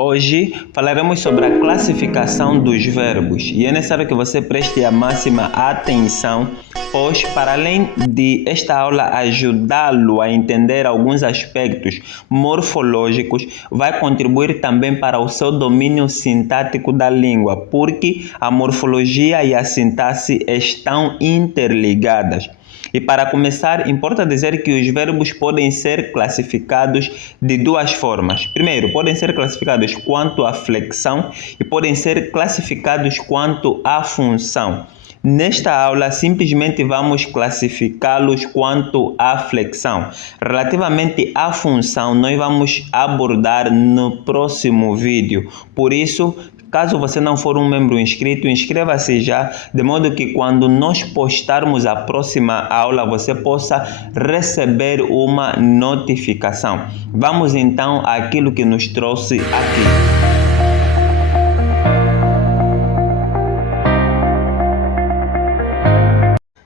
Hoje falaremos sobre a classificação dos verbos e é necessário que você preste a máxima atenção, pois para além de esta aula ajudá-lo a entender alguns aspectos morfológicos, vai contribuir também para o seu domínio sintático da língua, porque a morfologia e a sintaxe estão interligadas. E para começar, importa dizer que os verbos podem ser classificados de duas formas. Primeiro, podem ser classificados quanto à flexão e podem ser classificados quanto à função. Nesta aula, simplesmente vamos classificá-los quanto à flexão. Relativamente à função, nós vamos abordar no próximo vídeo. Por isso, caso você não for um membro inscrito, inscreva-se já, de modo que quando nós postarmos a próxima aula, você possa receber uma notificação. Vamos então àquilo que nos trouxe aqui.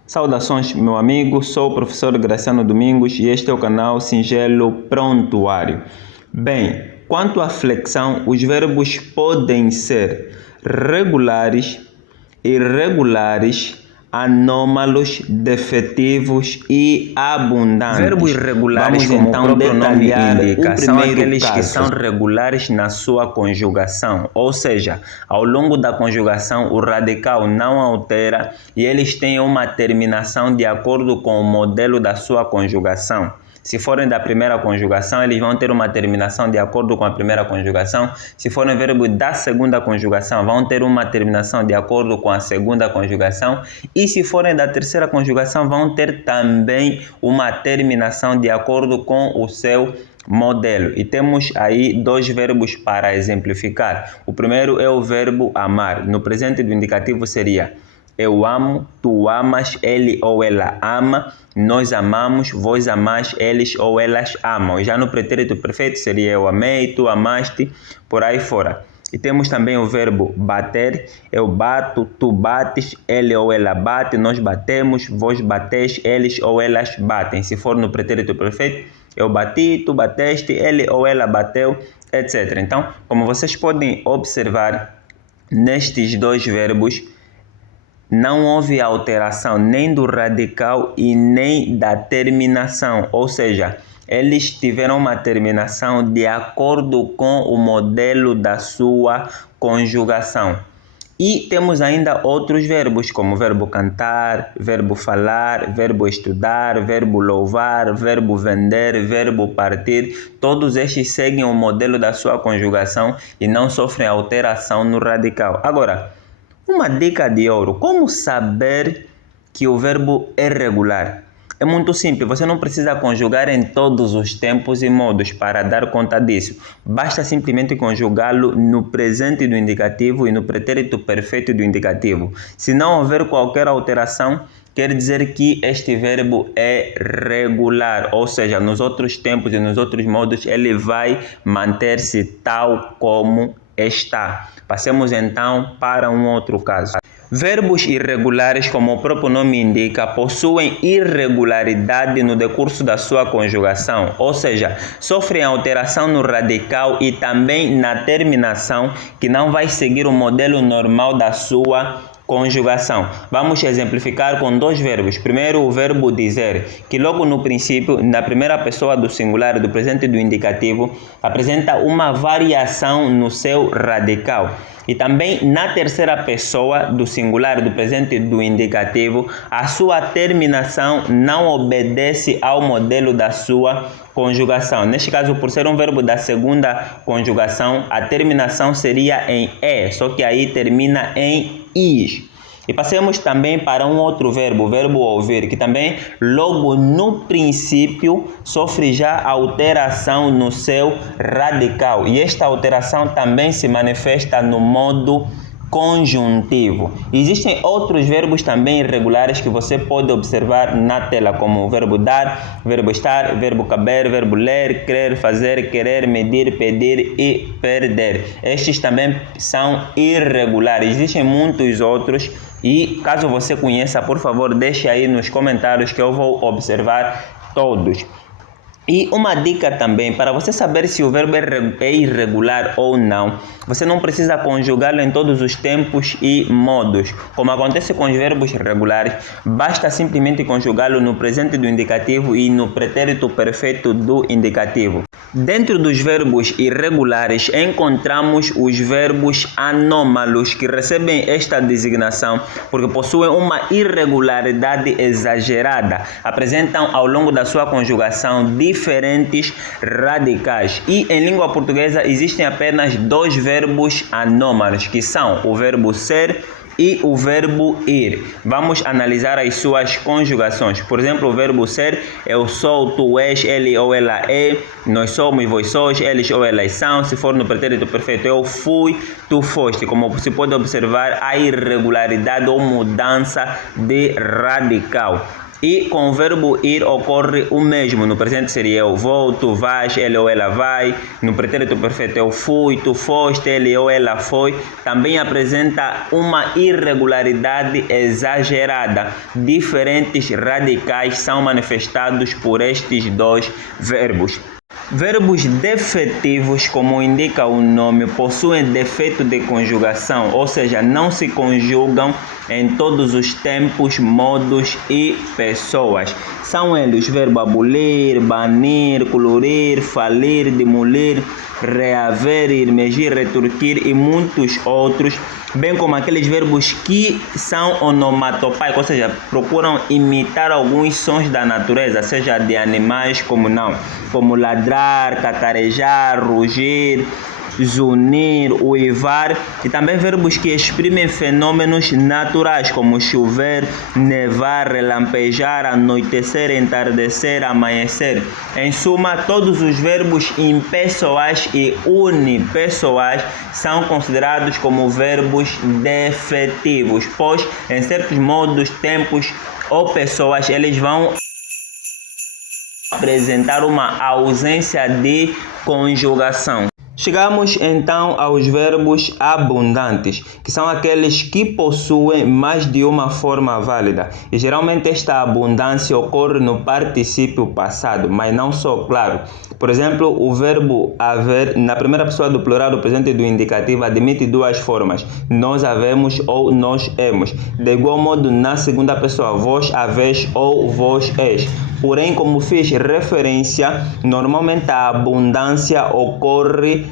Saudações, meu amigo, sou o professor Graciano Domingos e este é o canal Singelo Prontuário. Bem, quanto à flexão, os verbos podem ser regulares, irregulares, anômalos, defetivos e abundantes. Verbos irregulares, vamos como então o próprio nome indica, são aqueles que são regulares na sua conjugação, ou seja, ao longo da conjugação o radical não altera e eles têm uma terminação de acordo com o modelo da sua conjugação. Se forem da primeira conjugação, eles vão ter uma terminação de acordo com a primeira conjugação. Se forem verbos da segunda conjugação, vão ter uma terminação de acordo com a segunda conjugação. E se forem da terceira conjugação, vão ter também uma terminação de acordo com o seu modelo. E temos aí dois verbos para exemplificar. O primeiro é o verbo amar. No presente do indicativo seria: eu amo, tu amas, ele ou ela ama, nós amamos, vós amais, eles ou elas amam. Já no pretérito perfeito seria: eu amei, tu amaste, por aí fora. E temos também o verbo bater: eu bato, tu bates, ele ou ela bate, nós batemos, vós bateis, eles ou elas batem. Se for no pretérito perfeito, eu bati, tu bateste, ele ou ela bateu, etc. Então, como vocês podem observar, nestes dois verbos não houve alteração nem do radical e nem da terminação, ou seja, eles tiveram uma terminação de acordo com o modelo da sua conjugação. E temos ainda outros verbos, como verbo cantar, verbo falar, verbo estudar, verbo louvar, verbo vender, verbo partir. Todos estes seguem o modelo da sua conjugação e não sofrem alteração no radical. Agora, uma dica de ouro: como saber que o verbo é regular? É muito simples, você não precisa conjugar em todos os tempos e modos para dar conta disso. Basta simplesmente conjugá-lo no presente do indicativo e no pretérito perfeito do indicativo. Se não houver qualquer alteração, quer dizer que este verbo é regular, ou seja, nos outros tempos e nos outros modos ele vai manter-se tal como está. Passemos então para um outro caso. Verbos irregulares, como o próprio nome indica, possuem irregularidade no decurso da sua conjugação, ou seja, sofrem alteração no radical e também na terminação, que não vai seguir o modelo normal da sua conjugação. Vamos exemplificar com dois verbos. Primeiro, o verbo dizer, que logo no princípio, na primeira pessoa do singular do presente do indicativo, apresenta uma variação no seu radical. E também na terceira pessoa do singular do presente do indicativo, a sua terminação não obedece ao modelo da sua conjugação. Neste caso, por ser um verbo da segunda conjugação, a terminação seria em e, só que aí termina em is. E passemos também para um outro verbo, o verbo ouvir, que também logo no princípio sofre já alteração no seu radical. E esta alteração também se manifesta no modo conjuntivo. Existem outros verbos também irregulares que você pode observar na tela, como o verbo dar, verbo estar, verbo caber, verbo ler, crer, fazer, querer, medir, pedir e perder. Estes também são irregulares. Existem muitos outros e caso você conheça, por favor, deixe aí nos comentários que eu vou observar todos. E uma dica também, para você saber se o verbo é irregular ou não, você não precisa conjugá-lo em todos os tempos e modos. Como acontece com os verbos regulares, basta simplesmente conjugá-lo no presente do indicativo e no pretérito perfeito do indicativo. Dentro dos verbos irregulares, encontramos os verbos anômalos, que recebem esta designação porque possuem uma irregularidade exagerada. Apresentam ao longo da sua conjugação diferentes radicais. E em língua portuguesa existem apenas dois verbos anômalos, que são o verbo ser e o verbo ir. Vamos analisar as suas conjugações. Por exemplo, o verbo ser: eu sou, tu és, ele ou ela é, nós somos, vós sois, eles ou elas são. Se for no pretérito perfeito, eu fui, tu foste. Como se pode observar, a irregularidade ou mudança de radical. E com o verbo ir ocorre o mesmo. No presente seria eu vou, tu vais, ele ou ela vai. No pretérito perfeito eu fui, tu foste, ele ou ela foi. Também apresenta uma irregularidade exagerada. Diferentes radicais são manifestados por estes dois verbos. Verbos defetivos, como indica o nome, possuem defeito de conjugação, ou seja, não se conjugam em todos os tempos, modos e pessoas. São eles o verbo abolir, banir, colorir, falir, demolir, reaver, irmegir, retorquir e muitos outros, bem como aqueles verbos que são onomatopeicos, ou seja, procuram imitar alguns sons da natureza, seja de animais como não, como ladrar, cacarejar, rugir, zunir, uivar, e também verbos que exprimem fenômenos naturais, como chover, nevar, relampejar, anoitecer, entardecer, amanhecer. Em suma, todos os verbos impessoais e unipessoais são considerados como verbos defetivos, pois em certos modos, tempos ou pessoas eles vão apresentar uma ausência de conjugação. Chegamos então aos verbos abundantes, que são aqueles que possuem mais de uma forma válida. E geralmente esta abundância ocorre no particípio passado, mas não só, claro. Por exemplo, o verbo haver, na primeira pessoa do plural do presente do indicativo, admite duas formas: nós havemos ou nós hemos. De igual modo, na segunda pessoa, vós haveis ou vós és. Porém, como fiz referência, normalmente a abundância ocorre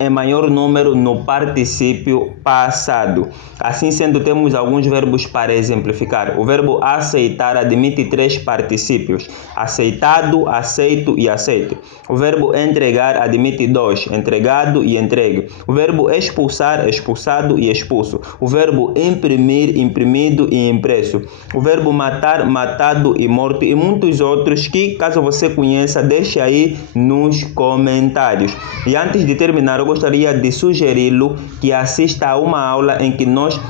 em maior número no particípio passado. Assim sendo, temos alguns verbos para exemplificar. O verbo aceitar admite três particípios: aceitado, aceito e aceito. O verbo entregar admite dois: entregado e entregue. O verbo expulsar, expulsado e expulso. O verbo imprimir, imprimido e impresso. O verbo matar, matado e morto, e muitos outros que, caso você conheça, deixe aí nos comentários. E antes de terminar, eu gostaria de sugeri-lo que assista a uma aula em que nós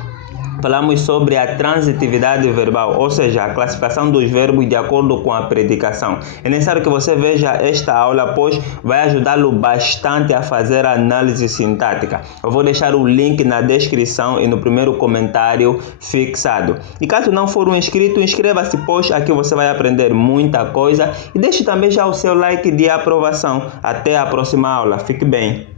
falamos sobre a transitividade verbal, ou seja, a classificação dos verbos de acordo com a predicação. É necessário que você veja esta aula, pois vai ajudá-lo bastante a fazer a análise sintática. Eu vou deixar o link na descrição e no primeiro comentário fixado. E caso não for um inscrito, inscreva-se, pois aqui você vai aprender muita coisa. E deixe também já o seu like de aprovação. Até a próxima aula. Fique bem.